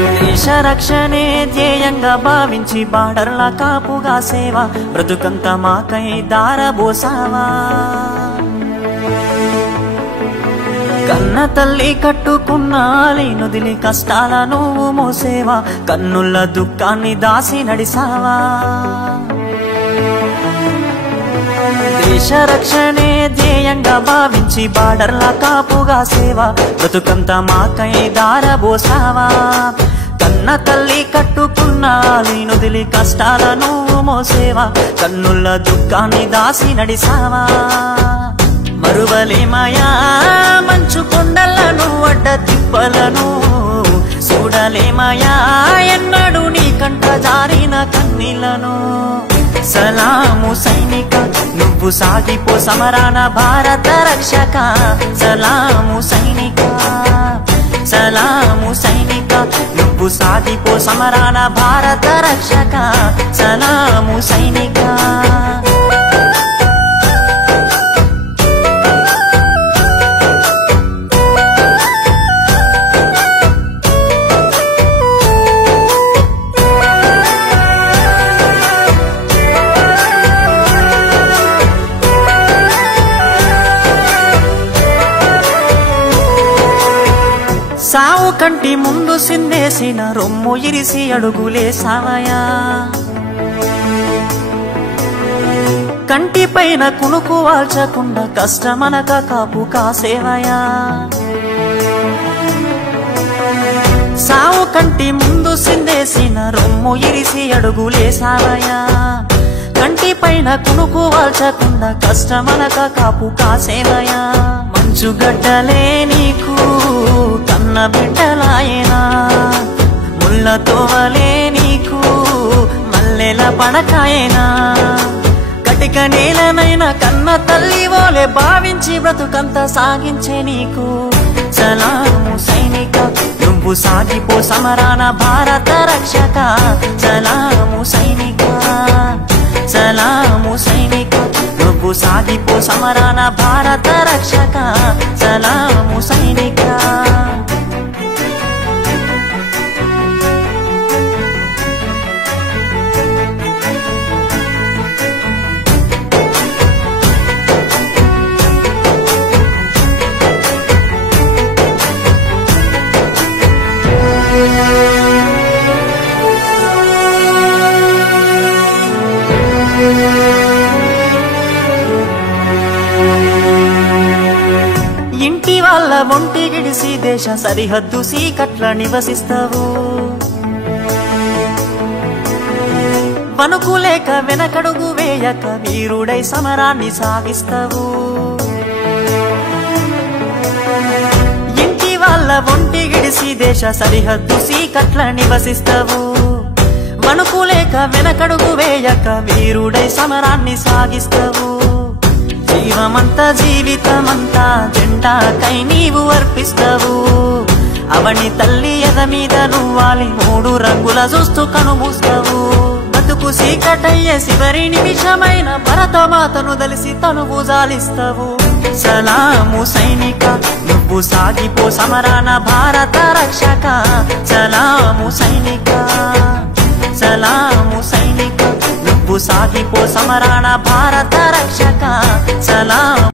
దేశ రక్షణే ధ్యేయంగా భావించి బార్డర్ల కాపుగా సేవ బ్రతుకంత మాకై దారబోసావా కన్న తల్లి కట్టుకున్న లేనుదిలి కష్టాల నువ్వు మోసేవా కన్నుల దుఃఖాన్ని దాసి నడిసావా దేశ రక్షణే ధ్యేయంగా భావించి బార్డర్ల కాపుగా సేవ బ్రతుకంత మాకై దారబోసావా కన్న తల్లి కట్టుకున్న లేనుదిలి కష్టాల నువ్వు మోసేవా కన్నుల దుఃఖాన్ని దాసి నడిసావా మరువలేమయా మంచు కొండలను అడ్డ తిప్పలను చూడలేమయా ఎన్నడూ నీ కంట జారిన కన్నీళ్లను సలాము సైనిక నువ్వు సాగిపో సమరాన భారత రక్షక సలాము సైనిక సలాము సైనిక నువ్వు సాగిపో సమరాన భారత రక్షక సలాము సైనిక సావు కంటి ముందు సిందేసిన రొమ్ము ఇరిసి అడుగులేసావయా కంటి పైన కునుకు వాల్చకుండా కష్టమనక కాపు కాసేవయా సావు కంటి ముందు సిందేసిన రొమ్ము ఇరిసి అడుగులేసావయా కంటి పైన కునుకు వాల్చకుండా కష్టమనక కాపు కాసేవయా మంచుగడ్డలే నీకు కన్న బిడ్డలాయనా ముళ్ళతోవలే నీకు మల్లెల పడకాయనా కటిక నేలనైనా కన్న తల్లి ఓలే భావించి బ్రతుకంత సాగించే నీకు సలాము సైనిక నువ్వు సాగిపో సమరాన భారత రక్షక సలాము సైనిక సలాము సైనిక నువ్వు సాగిపో సమరాన భారత రక్షక సలాము సైనిక ఇంటి వాళ్ళ ఒంటి గిడిసి దేశ సరిహద్దు సీకట్ల నివసిస్తావు వణుకులేక వెనకడుగు వేయక వీరుడై సమరాన్ని సాగిస్తావు ఇంటి వాళ్ళ ఒంటి గిడిసి దేశ సరిహద్దు సీకట్ల నివసిస్తావు వణుకులేక వెనకడుగు వేయక వీరుడై సమరాన్ని సాగిస్తావు జీవమంతా జీవితమంతా జెండాకై నీవు అర్పిస్తావు అవని తల్లి ఎద మీద నువ్వాలి మూడు రంగుల చూస్తూ కనుమూస్తావు బతుకు సీకటయ్యే చివరి నిమిషమైన భరతమాతను దలిసి తనువు జాలిస్తావు సలాము సైనిక నువ్వు సాగిపో సమరాన భారత రక్షక సలాము సైనిక సలాము సైనిక నువ్వు సాగిపో సమరాన భారత రక్షక సలాము